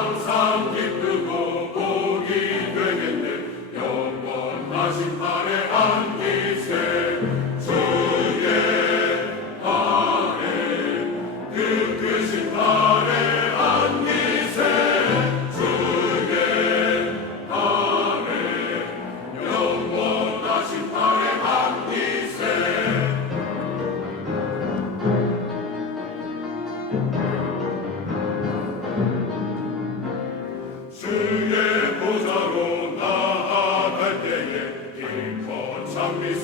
song, song, 기